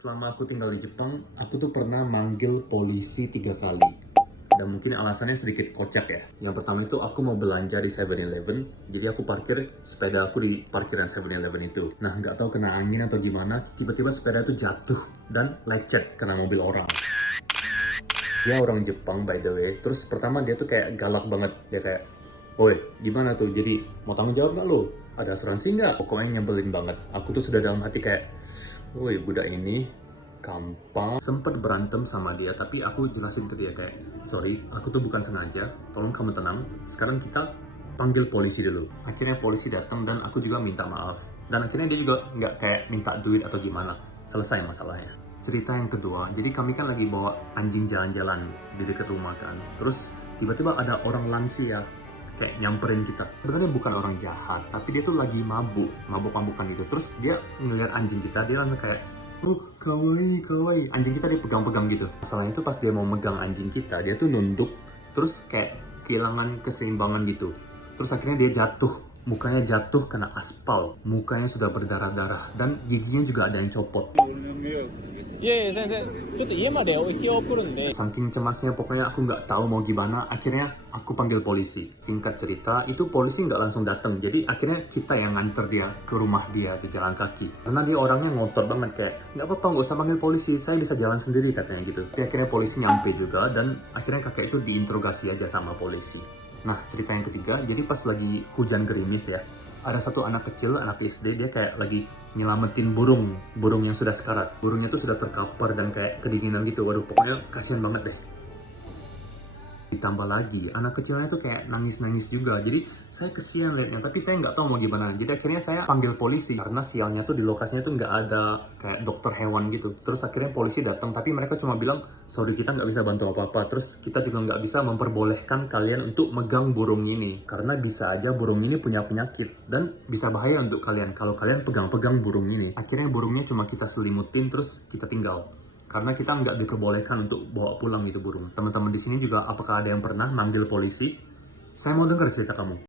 Selama aku tinggal di Jepang, aku tuh pernah manggil polisi 3 kali. Dan mungkin alasannya sedikit kocak ya. Yang pertama itu aku mau belanja di 7-Eleven, jadi aku parkir sepeda aku di parkiran 7-Eleven itu. Nah, nggak tahu kena angin atau gimana, tiba-tiba sepeda itu jatuh dan lecet kena mobil orang. Dia orang Jepang by the way. Terus pertama dia tuh kayak galak banget. Dia kayak, "Woi, gimana tuh? Jadi mau tanggung jawab nggak lo? Ada asuransi nggak?" Pokoknya nyebelin banget. Aku tuh sudah dalam hati kayak, "Woi, budak ini gampang." Sempet berantem sama dia, tapi aku jelasin ke dia kayak, "Sorry, aku tuh bukan sengaja. Tolong kamu tenang. Sekarang kita panggil polisi dulu." Akhirnya polisi datang dan aku juga minta maaf. Dan akhirnya dia juga nggak kayak minta duit atau gimana. Selesai masalahnya. Cerita yang kedua, jadi kami kan lagi bawa anjing jalan-jalan di dekat rumah kan. Terus tiba-tiba ada orang lansia kayak nyamperin kita. Sebenarnya bukan orang jahat, tapi dia tuh lagi mabuk-mabukan gitu. Terus dia ngeliat anjing kita, dia langsung kayak, "Oh, kawaii, kawaii." Anjing kita dia pegang-pegang gitu. Masalahnya itu pas dia mau megang anjing kita, dia tuh nunduk, terus kayak kehilangan keseimbangan gitu. Terus akhirnya dia jatuh. Mukanya jatuh kena aspal, mukanya sudah berdarah-darah, dan giginya juga ada yang copot. いやいや、全然。ちょっと家まで一応送るんで。 Saking cemasnya pokoknya aku nggak tahu mau gimana, akhirnya aku panggil polisi. Singkat cerita, itu polisi nggak langsung datang, jadi akhirnya kita yang nganter dia ke rumah dia di jalan kaki. Karena dia orangnya ngotot banget kayak, "Nggak apa-apa, nggak usah panggil polisi, saya bisa jalan sendiri," katanya gitu. Tapi akhirnya polisi nyampe juga, dan akhirnya kakek itu diinterogasi aja sama polisi. Nah, cerita yang ketiga, jadi pas lagi hujan gerimis ya, ada satu anak kecil, anak SD, dia kayak lagi nyelamatin burung yang sudah sekarat. Burungnya tuh sudah terkapar dan kayak kedinginan gitu. Waduh, pokoknya kasihan banget deh. Ditambah lagi, anak kecilnya tuh kayak nangis-nangis juga. Jadi saya kesian liatnya, tapi saya nggak tahu mau gimana. Jadi akhirnya saya panggil polisi, karena sialnya tuh di lokasinya tuh nggak ada kayak dokter hewan gitu. Terus akhirnya polisi datang, tapi mereka cuma bilang, "Sorry, kita nggak bisa bantu apa-apa. Terus kita juga nggak bisa memperbolehkan kalian untuk megang burung ini. Karena bisa aja burung ini punya penyakit, dan bisa bahaya untuk kalian kalau kalian pegang-pegang burung ini." Akhirnya burungnya cuma kita selimutin, terus kita tinggal. Karena kita nggak diperbolehkan untuk bawa pulang itu burung. Teman-teman di sini juga apakah ada yang pernah manggil polisi? Saya mau dengar cerita kamu.